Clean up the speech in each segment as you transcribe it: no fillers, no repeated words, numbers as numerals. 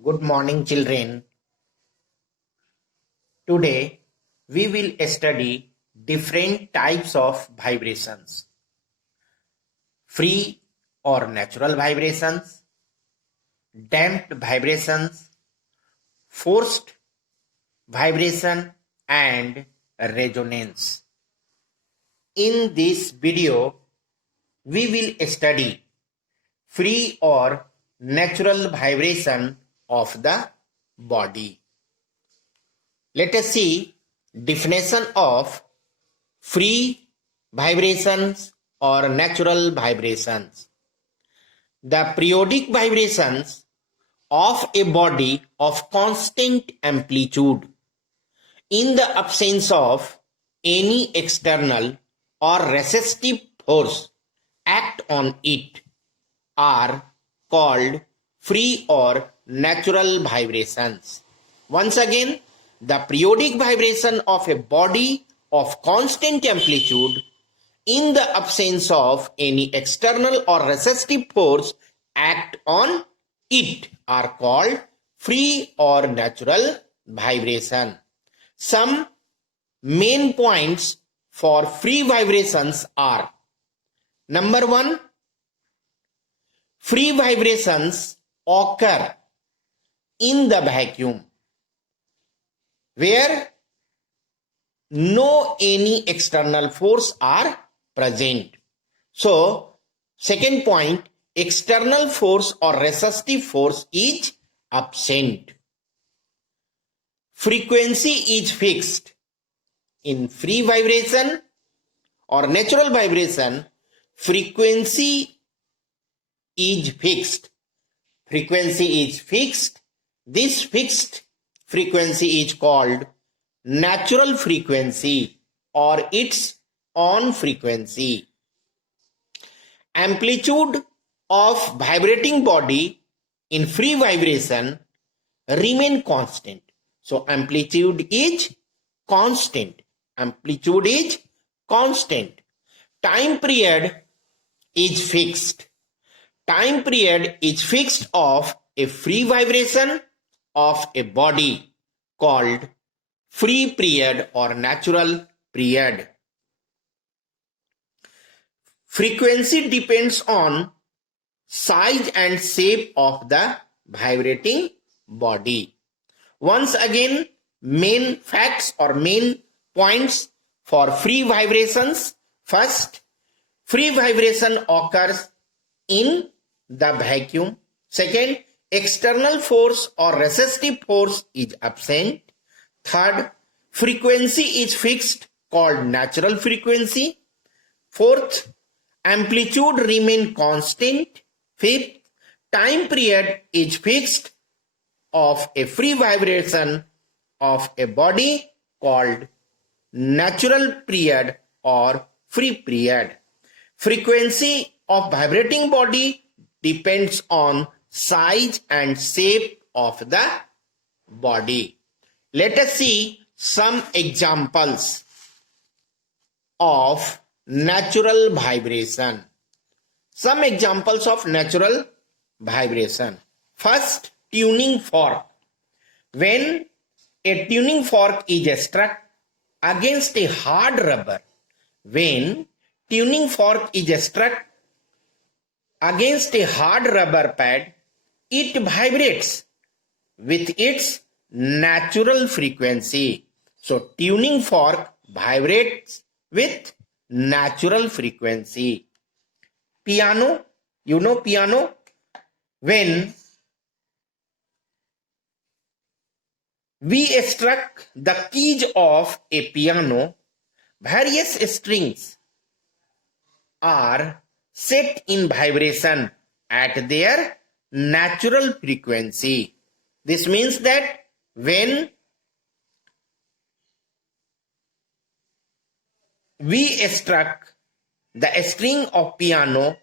Good morning, children. Today we will study different types of vibrations: free or natural vibrations, damped vibrations, forced vibration, and resonance. In this video, we will study free or natural vibration of the body. Let us see definition of free vibrations or natural vibrations. The periodic vibrations of a body of constant amplitude in the absence of any external or resistive force act on it are called free or natural vibrations. Once again, the periodic vibration of a body of constant amplitude in the absence of any external or resistive force act on it are called free or natural vibration. Some main points for free vibrations are: number one, free vibrations occur in the vacuum where no any external force are present. So, second point, external force or resistive force is absent. Frequency is fixed. In free vibration or natural vibration, frequency is fixed. Frequency is fixed. This fixed frequency is called natural frequency or its own frequency. Amplitude of vibrating body in free vibration remain constant. So amplitude is constant. Amplitude is constant. Time period is fixed. Time period is fixed of a free vibration of a body called free period or natural period. Frequency depends on size and shape of the vibrating body. Once again, main facts or main points for free vibrations. First, free vibration occurs in the vacuum. Second, external force or resistive force is absent. Third, frequency is fixed called natural frequency. Fourth, amplitude remain constant. Fifth, time period is fixed of a free vibration of a body called natural period or free period. Frequency of vibrating body depends on size and shape of the body. Let us see some examples of natural vibration. Some examples of natural vibration. First, tuning fork. When a tuning fork is struck against a hard rubber, when tuning fork is struck against a hard rubber pad, it vibrates with its natural frequency. So, tuning fork vibrates with natural frequency. Piano, you know piano? When we struck the keys of a piano, various strings are set in vibration at their natural frequency. This means that when we struck the string of piano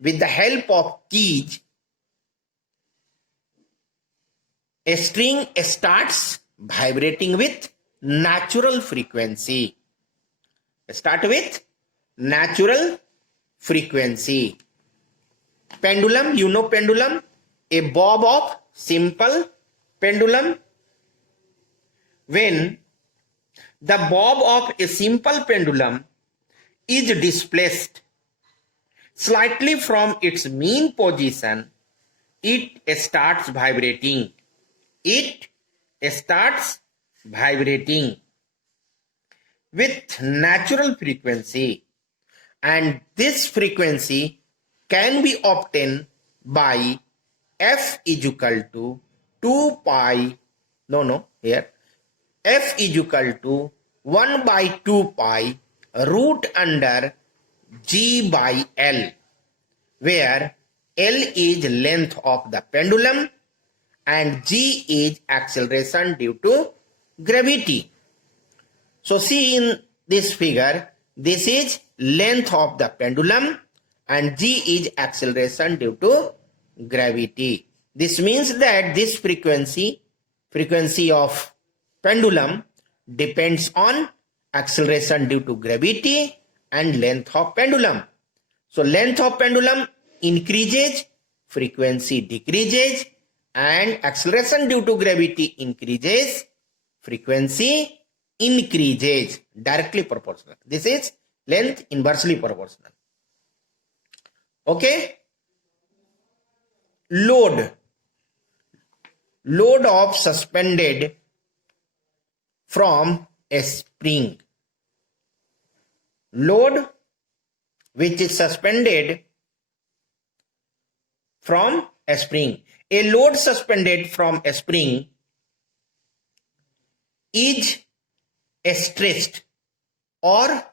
with the help of keys, a string starts vibrating with natural frequency. Start with natural frequency. Pendulum, you know pendulum? A bob of simple pendulum, when the bob of a simple pendulum is displaced slightly from its mean position, it starts vibrating. It starts vibrating with natural frequency, and this frequency can be obtained by f is equal to 2 pi, here f is equal to 1 by 2 pi root under g by L, where L is length of the pendulum and g is acceleration due to gravity. So see in this figure, this is length of the pendulum and g is acceleration due to gravity. This means that this frequency of pendulum depends on acceleration due to gravity and length of pendulum. So length of pendulum increases, frequency decreases, and acceleration due to gravity increases, frequency increases, directly proportional. This is length inversely proportional. Okay. Load of suspended from a spring. Load which is suspended from a spring. A load suspended from a spring is stressed or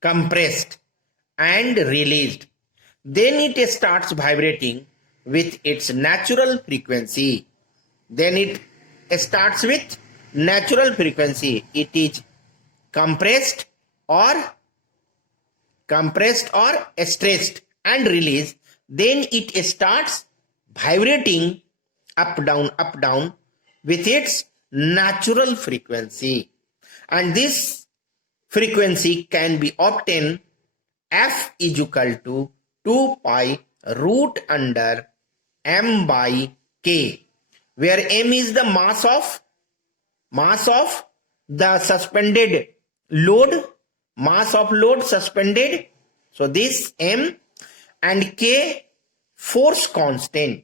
compressed and released. Then it starts vibrating with its natural frequency. Then it starts with natural frequency. It is compressed or stressed and released. Then it starts vibrating up down with its natural frequency, and this frequency can be obtained f is equal to 2 pi root under m by k, where m is the mass of the suspended load, mass of load suspended, so this m, and k force constant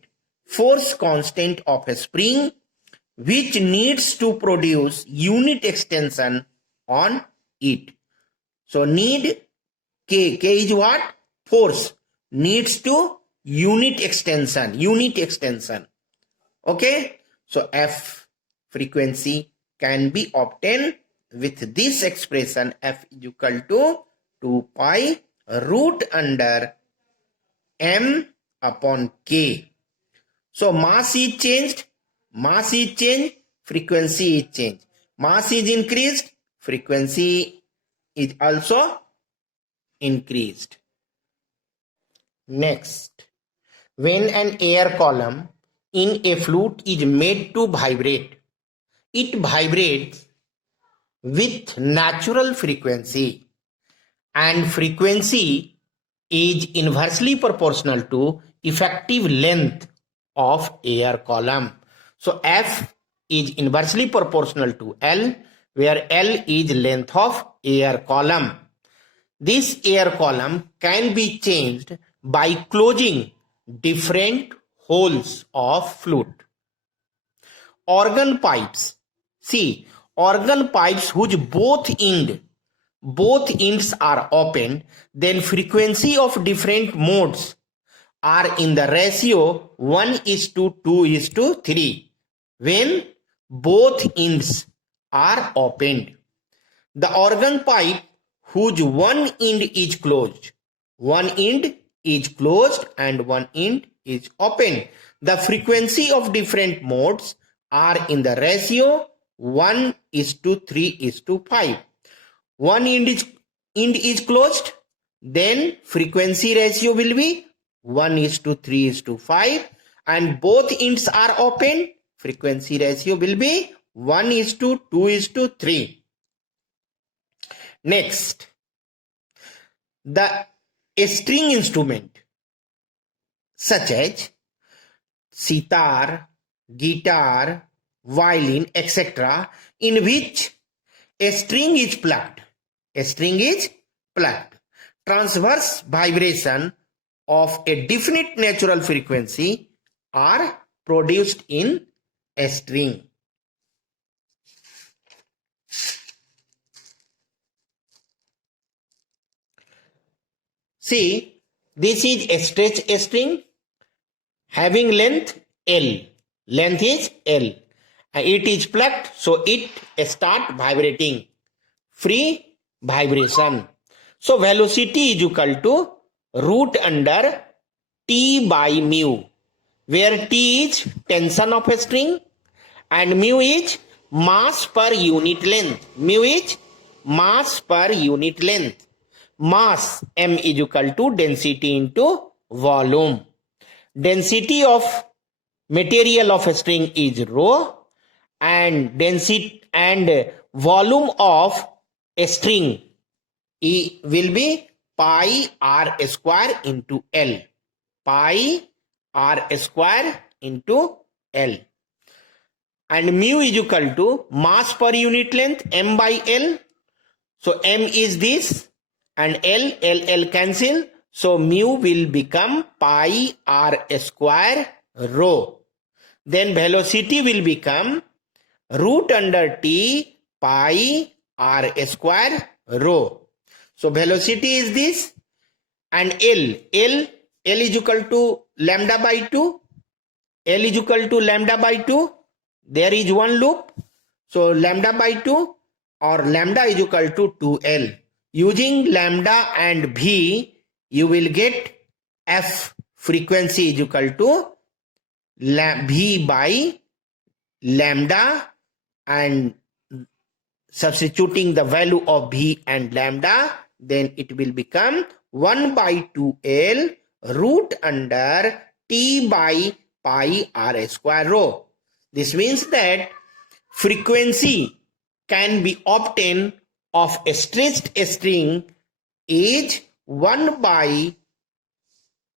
of a spring which needs to produce unit extension on it. So need k is what? Force, needs to unit extension. Okay, so f frequency can be obtained with this expression f is equal to 2 pi root under m upon k. So mass is changed, frequency is changed. Mass is increased, frequency is also increased. Next, when an air column in a flute is made to vibrate, it vibrates with natural frequency, and frequency is inversely proportional to effective length of air column. So F is inversely proportional to L, where L is length of air column. This air column can be changed by closing different holes of flute. Organ pipes. See, organ pipes whose both ends are open, then frequency of different modes are in the ratio 1:2:3 when both ends are opened. The organ pipe whose one end is closed and one end is open, the frequency of different modes are in the ratio 1:3:5. One end is closed, then frequency ratio will be 1:3:5, and both ends are open, frequency ratio will be 1:2:3. Next, a string instrument such as sitar, guitar, violin, etc., in which a string is plucked. A string is plucked. Transverse vibration of a definite natural frequency are produced in a string. See, this is a stretched string having length L. Length is L. It is plucked, so it start vibrating. Free vibration. So velocity is equal to root under T by mu, where T is tension of a string and mu is mass per unit length. Mu is mass per unit length. Mass M is equal to density into volume. Density of material of a string is rho, and density and volume of a string will be pi r square into L. Pi r square into L. And mu is equal to mass per unit length M by L. So M is this and L cancel. So mu will become pi r square rho. Then velocity will become root under T pi r square rho. So velocity is this and L is equal to lambda by 2. L is equal to lambda by 2. There is one loop. So lambda by 2 or lambda is equal to 2L. Using lambda and V, you will get F, frequency is equal to V by lambda, and substituting the value of V and lambda, then it will become 1 by 2L root under T by pi r square rho. This means that frequency can be obtained of a stretched string is 1 by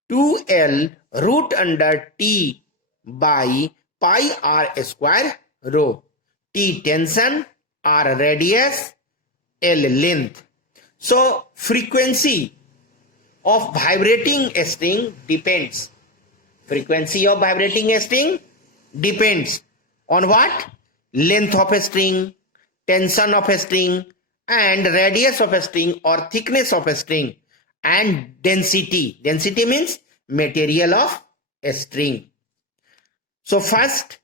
2L root under T by pi r square rho. T tension, R radius, L length. So frequency of vibrating a string depends. Frequency of vibrating a string depends on what? Length of a string, tension of a string, and radius of a string or thickness of a string, and density. Density means material of a string. So first,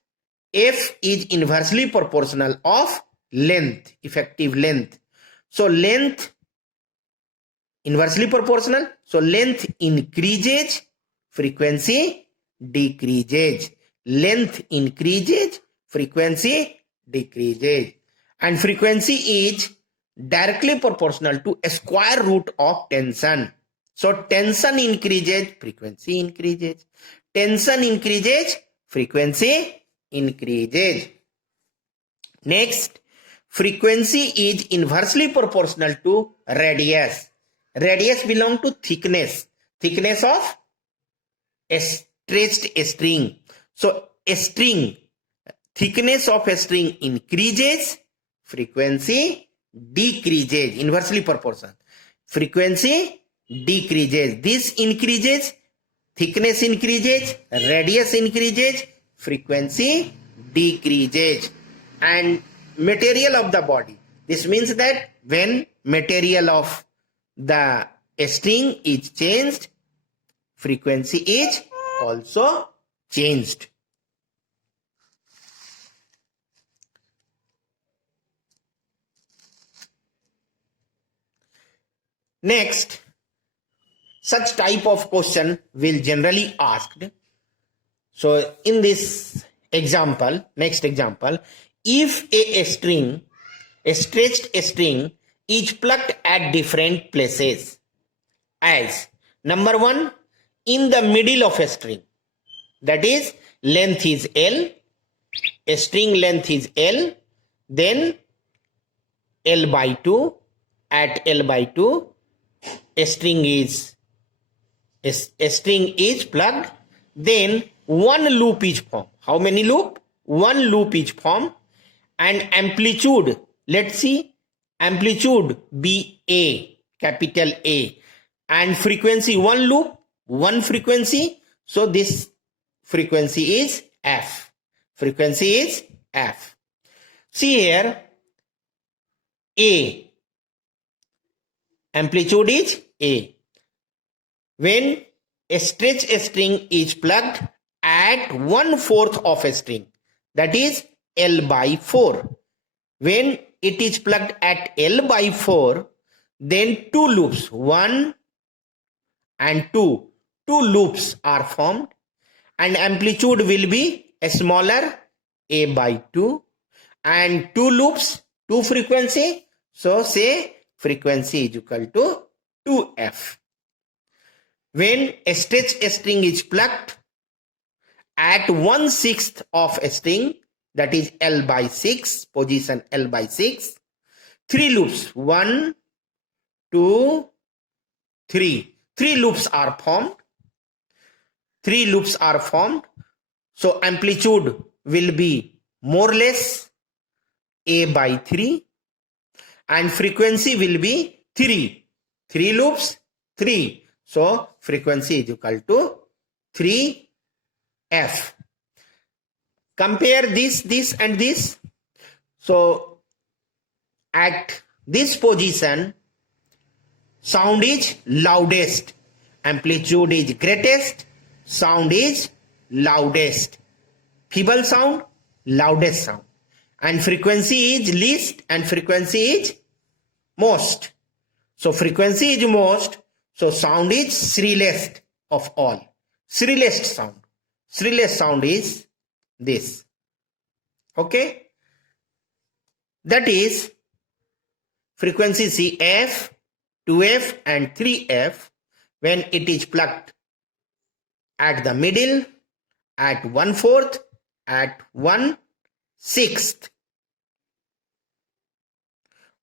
F is inversely proportional of length, effective length. So length inversely proportional. So length increases, frequency decreases. Length increases, frequency decreases. And frequency is directly proportional to a square root of tension. So tension increases, frequency increases. Tension increases, frequency increases. Next, frequency is inversely proportional to radius. Radius belongs to thickness. Thickness of a stretched string. So a string, thickness of a string increases, frequency decreases, inversely proportional. Frequency decreases. This increases, thickness increases, radius increases, frequency decreases. And material of the body. This means that when material of the string is changed, frequency is also changed. Next, such type of question will generally asked. So in this example, next example, if a string, a stretched string is plucked at different places, as number 1, in the middle of a string, that is length is L, a string length is L, then L by 2, at L by 2, a string is plugged, then one loop is formed. How many loop? One loop is formed. And amplitude, let's see, amplitude be A, capital A. And frequency, one loop, one frequency. So this frequency is F. Frequency is F. See here, A. Amplitude is A. When a stretch string is plugged at 1/4 of a string, that is L/4. When it is plugged at L/4, then two loops, 1 and 2, two loops are formed, and amplitude will be a smaller, A/2, and two loops, two frequency. So say frequency is equal to 2F. When a stretch string is plucked at 1/6 of a string, that is L/6, position L/6, three loops, 1, 2, 3. Three loops are formed. Three loops are formed. So amplitude will be more or less A/3, and frequency will be 3. Three loops, 3. So frequency is equal to 3F. Compare this and this. So at this position, sound is loudest, amplitude is greatest, sound is loudest. Feeble sound, loudest sound. And frequency is least and frequency is most. So frequency is most, so sound is shrillest of all. Shrillest sound. Shrillest sound is this. Okay? That is frequency C, F, 2F and 3F when it is plugged at the middle, at 1/4, at 1/6.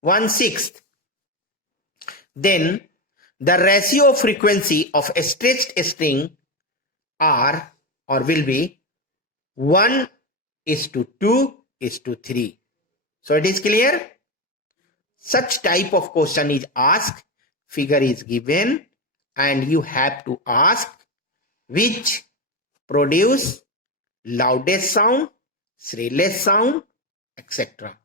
1/6. Then the ratio of frequency of a stretched string are or will be 1:2:3. So it is clear? Such type of question is asked, figure is given, and you have to ask which produce loudest sound, shrillest sound, etc.